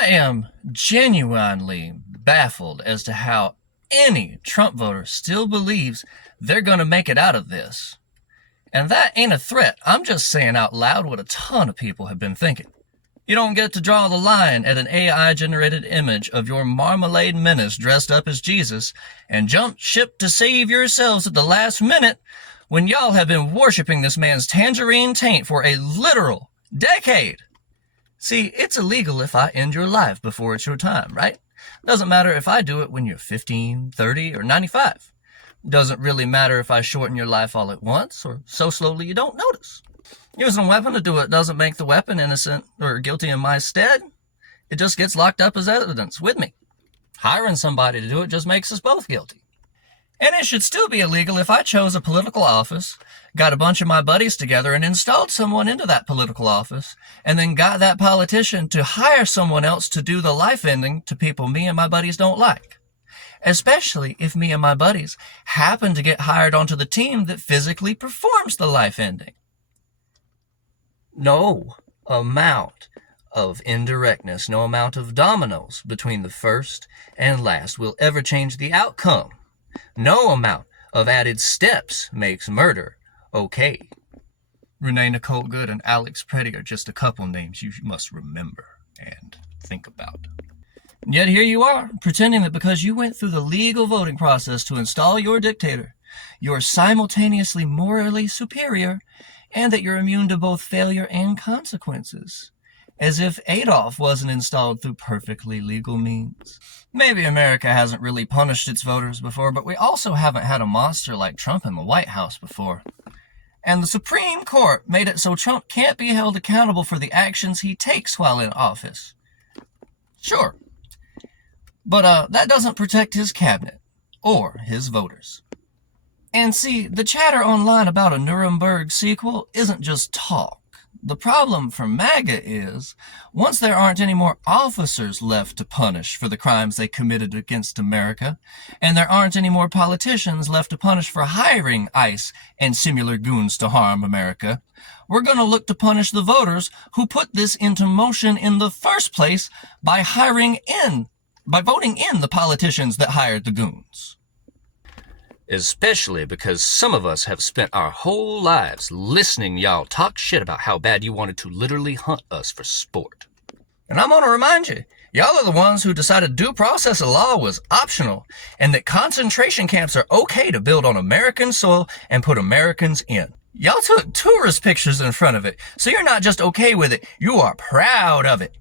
I am genuinely baffled as to how any Trump voter still believes they're going to make it out of this. And that ain't a threat. I'm just saying out loud what a ton of people have been thinking. You don't get to draw the line at an AI-generated image of your marmalade menace dressed up as Jesus and jump ship to save yourselves at the last minute when y'all have been worshiping this man's tangerine taint for a literal decade. See, it's illegal if I end your life before it's your time, right? Doesn't matter if I do it when you're 15, 30, or 95. Doesn't really matter if I shorten your life all at once or so slowly you don't notice. Using a weapon to do it doesn't make the weapon innocent or guilty in my stead. It just gets locked up as evidence with me. Hiring somebody to do it just makes us both guilty. And it should still be illegal if I chose a political office, got a bunch of my buddies together and installed someone into that political office, and then got that politician to hire someone else to do the life ending to people me and my buddies don't like. Especially if me and my buddies happen to get hired onto the team that physically performs the life ending. No amount of indirectness, no amount of dominoes between the first and last will ever change the outcome. No amount of added steps makes murder okay. Renee Nicole Good and Alex Preddy are just a couple names you must remember and think about. And yet here you are, pretending that because you went through the legal voting process to install your dictator, you're simultaneously morally superior, and that you're immune to both failure and consequences. As if Adolf wasn't installed through perfectly legal means. Maybe America hasn't really punished its voters before, but we also haven't had a monster like Trump in the White House before. And the Supreme Court made it so Trump can't be held accountable for the actions he takes while in office. Sure. But that doesn't protect his cabinet or his voters. And see, the chatter online about a Nuremberg sequel isn't just talk. The problem for MAGA is, once there aren't any more officers left to punish for the crimes they committed against America, and there aren't any more politicians left to punish for hiring ICE and similar goons to harm America, we're going to look to punish the voters who put this into motion in the first place by voting in the politicians that hired the goons. Especially because some of us have spent our whole lives listening y'all talk shit about how bad you wanted to literally hunt us for sport. And I'm gonna remind you, y'all are the ones who decided due process of law was optional and that concentration camps are okay to build on American soil and put Americans in. Y'all took tourist pictures in front of it, so you're not just okay with it, you are proud of it.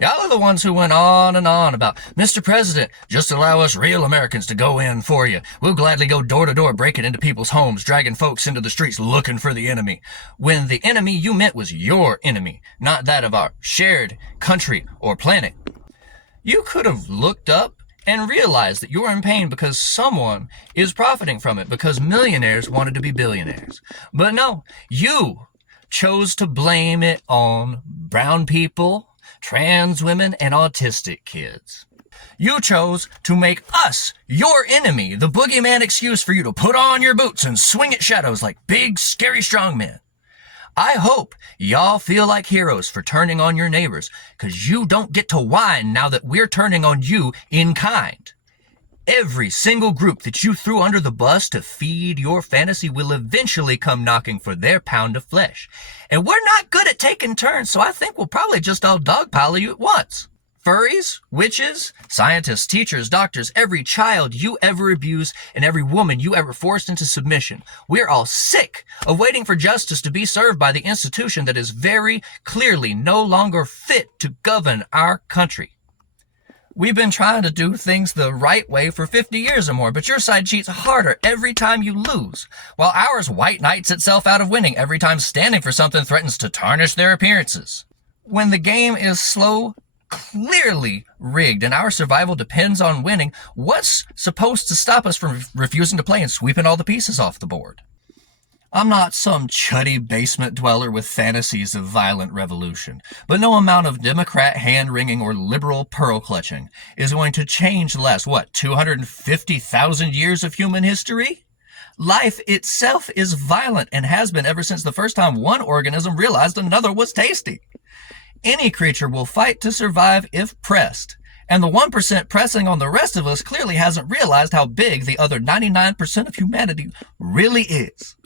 Y'all are the ones who went on and on about, Mr. President, just allow us real Americans to go in for you. We'll gladly go door to door breaking into people's homes, dragging folks into the streets looking for the enemy. When the enemy you meant was your enemy, not that of our shared country or planet. You could have looked up and realized that you're in pain because someone is profiting from it, because millionaires wanted to be billionaires. But no, you chose to blame it on brown people, trans women, and autistic kids. You chose to make us your enemy, the boogeyman excuse for you to put on your boots and swing at shadows like big, scary strongmen. I hope y'all feel like heroes for turning on your neighbors, because you don't get to whine now that we're turning on you in kind. Every single group that you threw under the bus to feed your fantasy will eventually come knocking for their pound of flesh. And we're not good at taking turns, so I think we'll probably just all dogpile you at once. Furries, witches, scientists, teachers, doctors, every child you ever abused, and every woman you ever forced into submission. We're all sick of waiting for justice to be served by the institution that is very clearly no longer fit to govern our country. We've been trying to do things the right way for 50 years or more, but your side cheats harder every time you lose, while ours white knights itself out of winning every time standing for something threatens to tarnish their appearances. When the game is slow, clearly rigged, and our survival depends on winning, what's supposed to stop us from refusing to play and sweeping all the pieces off the board? I'm not some chuddy basement dweller with fantasies of violent revolution, but no amount of Democrat hand-wringing or liberal pearl-clutching is going to change the last, 250,000 years of human history? Life itself is violent and has been ever since the first time one organism realized another was tasty. Any creature will fight to survive if pressed. And the 1% pressing on the rest of us clearly hasn't realized how big the other 99% of humanity really is.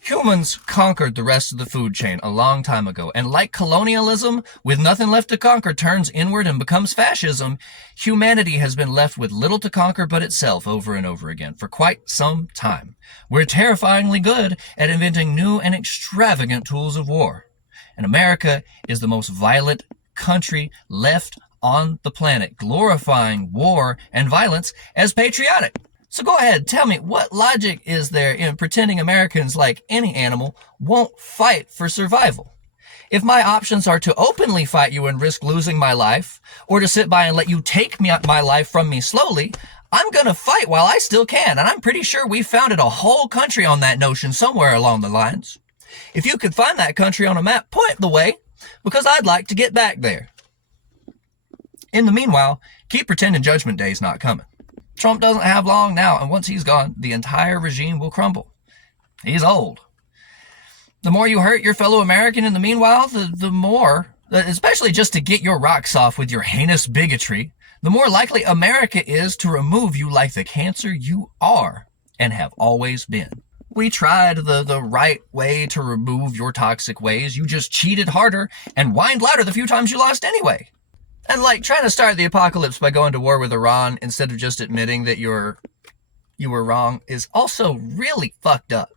Humans conquered the rest of the food chain a long time ago, and like colonialism, with nothing left to conquer, turns inward and becomes fascism, humanity has been left with little to conquer but itself over and over again for quite some time. We're terrifyingly good at inventing new and extravagant tools of war. And America is the most violent country left on the planet, glorifying war and violence as patriotic. So go ahead, tell me, what logic is there in pretending Americans, like any animal, won't fight for survival? If my options are to openly fight you and risk losing my life, or to sit by and let you take my life from me slowly, I'm gonna fight while I still can, and I'm pretty sure we founded a whole country on that notion somewhere along the lines. If you could find that country on a map, point the way, because I'd like to get back there. In the meanwhile, keep pretending Judgment Day's not coming. Trump doesn't have long now, and once he's gone, the entire regime will crumble. He's old. The more you hurt your fellow American in the meanwhile, the more, especially just to get your rocks off with your heinous bigotry, the more likely America is to remove you like the cancer you are and have always been. We tried the right way to remove your toxic ways. You just cheated harder and whined louder the few times you lost anyway. And like trying to start the apocalypse by going to war with Iran instead of just admitting that you were wrong is also really fucked up.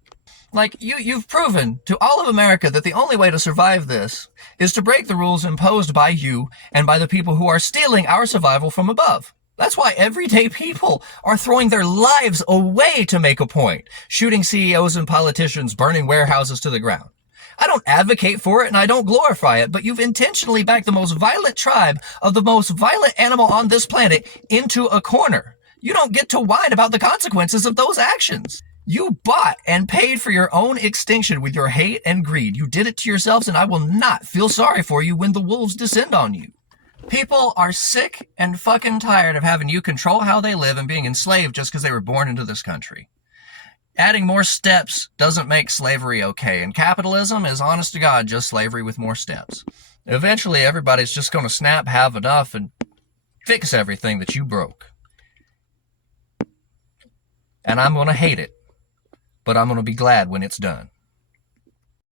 Like you've proven to all of America that the only way to survive this is to break the rules imposed by you and by the people who are stealing our survival from above. That's why everyday people are throwing their lives away to make a point, shooting CEOs and politicians, burning warehouses to the ground. I don't advocate for it and I don't glorify it, but you've intentionally backed the most violent tribe of the most violent animal on this planet into a corner. You don't get to whine about the consequences of those actions. You bought and paid for your own extinction with your hate and greed. You did it to yourselves, and I will not feel sorry for you when the wolves descend on you. People are sick and fucking tired of having you control how they live and being enslaved just because they were born into this country. Adding more steps doesn't make slavery okay, and capitalism is, honest to God, just slavery with more steps. Eventually, everybody's just going to snap, have enough, and fix everything that you broke. And I'm going to hate it, but I'm going to be glad when it's done.